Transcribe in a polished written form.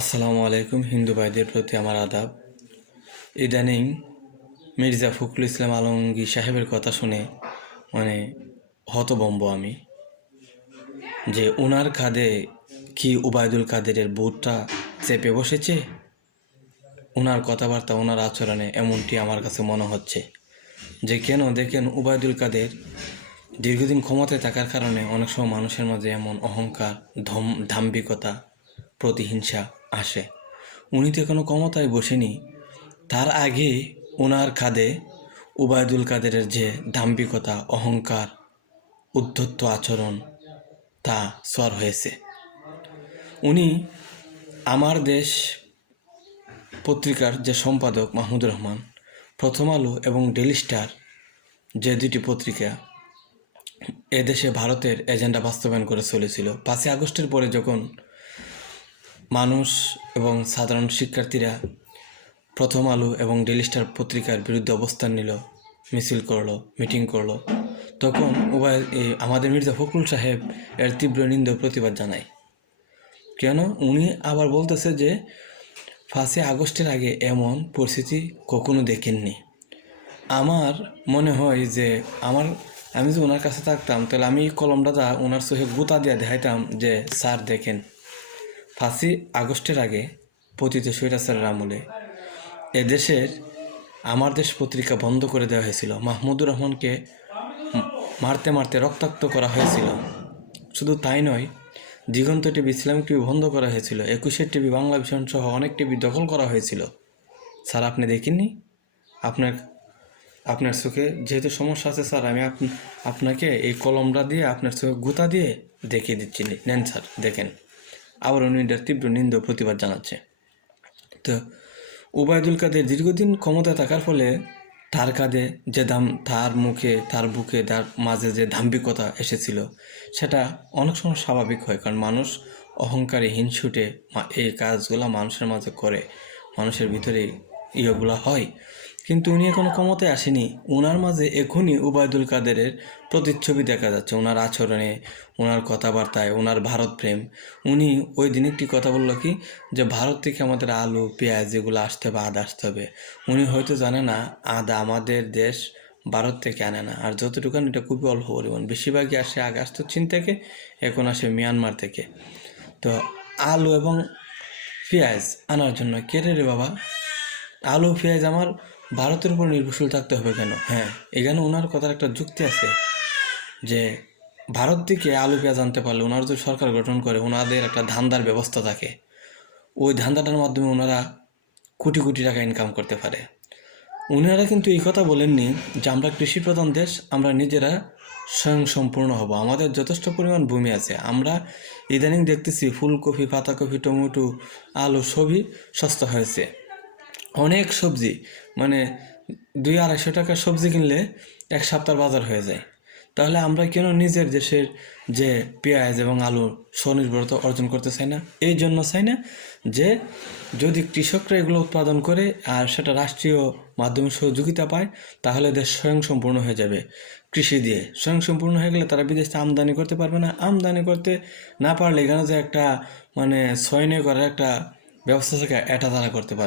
আসসালামু আলাইকুম। হিন্দু ভাইদের প্রতি আমার আদাব। ইদানিং মির্জা ফখরুল ইসলাম আলমগীর সাহেবের কথা শুনে হতভম্ব আমি, যে ওনার কাঁধে কি উবায়দুল কাদেরের বুটটা চেপে বসেছে। ওনার কথাবার্তা, ওনার আচরণে এমনটি আমার কাছে মনে হচ্ছে। যে কেন দেখেন, উবায়দুল কাদের দীর্ঘদিন ক্ষমতায় থাকার কারণে অনেক সময় মানুষের মাঝে এমন অহংকার, দাম্ভিকতা, প্রতিহিংসা আসে। উনি তো এখনো ক্ষমতায় বসেনি, তার আগে ওনার কাঁধে উবায়দুল কাদেরের যে দাম্ভিকতা, অহংকার, উদ্ধত্ত আচরণ তা সর হয়েছে। উনি আমার দেশ পত্রিকার যে সম্পাদক মাহমুদুর রহমান, প্রথম আলো এবং ডেইলি স্টার যে দুটি পত্রিকা এদেশে ভারতের এজেন্ডা বাস্তবায়ন করে চলেছিল, 5ই আগস্টের পরে যখন মানুষ এবং সাধারণ শিক্ষার্থীরা প্রথম আলো এবং ডেইলি স্টার পত্রিকার বিরুদ্ধে অবস্থান নিল, মিছিল করলো, মিটিং করলো, তখন আমাদের মির্জা ফখরুল সাহেব এর তীব্র নিন্দা প্রতিবাদ জানায়। কেন? উনি আবার বলতেছে যে 5ই আগস্টের আগে এমন পরিস্থিতি কখনো দেখেননি। আমার মনে হয় যে আমি যদি ওনার কাছে থাকতাম, তাহলে আমি কলমটা ওনার চোখে গুতা দিয়ে দেখাইতাম যে স্যার দেখেন, 5ই আগস্টের আগে পতিত স্বৈরাচারের আমলে এদেশের আমার দেশ পত্রিকা বন্ধ করে দেওয়া হয়েছিল। মাহমুদুর রহমানকে মারতে মারতে রক্তাক্ত করা হয়েছিল। শুধু তাই নয়, দিগন্ত টিভি, ইসলামিক টিভি বন্ধ করা হয়েছিল। 21 টিভি, বাংলা ভিশন সহ অনেক টিভি দখল করা হয়েছিল। স্যার আপনি দেখেননি? আপনার চোখে যেহেতু সমস্যা আছে স্যার, আমি আপনাকে এই কলমটা দিয়ে আপনার চোখে গুতা দিয়ে দেখিয়ে দিচ্ছি, নেন স্যার দেখেন। আবার উনি তীব্র নিন্দা প্রতিবাদ জানাচ্ছে। তো উবায়দুল কাদের দীর্ঘদিন ক্ষমতায় থাকার ফলে তার কাঁধে যে তার মুখে, তার বুকে, তার মাঝে যে দাম্ভিকতা এসেছিল, সেটা অনেক সময় স্বাভাবিক হয়। কারণ মানুষ অহংকারী, হিংসুটে এই কাজগুলো মানুষের মাঝে করে, মানুষের ভিতরে ইয়েগুলো হয়। কিন্তু উনি এখনো ক্ষমতায় আসেনি। ওনার মাঝে এখনই উবায়দুল কাদেরের প্রতিচ্ছবি দেখা যাচ্ছে, ওনার আচরণে, ওনার কথাবার্তায়, ওনার ভারত প্রেম। উনি ওই দিন একটি কথা বললো কি, যে ভারত থেকে আমাদের আলু, পেঁয়াজ এগুলো আসতে হবে, আদা আসতে হবে। উনি হয়তো জানে না আদা আমাদের দেশ ভারত থেকে আনে না, আর যতটুকু এটা খুবই অল্প পরিমাণ। বেশিরভাগই আসে, আগে আসতো চীন থেকে, এখন আসে মিয়ানমার থেকে। তো আলু এবং পেঁয়াজ আনার জন্য কেটে রে বাবা, আলু পেঁয়াজ আমার ভারতের উপর নির্ভরশীল থাকতে হবে কেন? হ্যাঁ, এখানে ওনার কথার একটা যুক্তি আছে যে ভারত থেকে আলু পেঁয়াজ আনতে পারলে ওনারা যদি সরকার গঠন করে, ওনাদের একটা ধান্দার ব্যবস্থা থাকে, ওই ধান্দাটার মাধ্যমে ওনারা কোটি কোটি টাকা ইনকাম করতে পারে। ওনারা কিন্তু এই কথা বলেননি যে আমরা কৃষি প্রধান দেশ, আমরা নিজেরা স্বয়ংসম্পূর্ণ হব, আমাদের যথেষ্ট পরিমাণ ভূমি আছে। আমরা ইদানিং দেখতেছি ফুলকপি, পাতাকপি, টমেটো, আলু সবই সস্তা হয়েছে। অনেক সবজি 200-250 টাকার সবজি কিনলে এক সপ্তাহ বাজার হয়ে যায়। তাহলে আমরা কেন নিজের দেশের যে পেঁয়াজ এবং আলু স্বনির্ভরতা অর্জন করতে চাই না? এই জন্য চাই না যে যদি কৃষকরা এগুলো উৎপাদন করে আর সেটা রাষ্ট্রীয় মাধ্যমে সহযোগিতা পায়, তাহলে দেশ স্বয়ংসম্পূর্ণ হয়ে যাবে। কৃষি দিয়ে স্বয়ংসম্পূর্ণ হয়ে গেলে তারা বিদেশ থেকে আমদানি করতে পারবে না। আমদানি করতে না পারলে এখানে যে একটা সয়নে করার একটা ব্যবস্থা থাকে, এটা তারা করতে পারবে।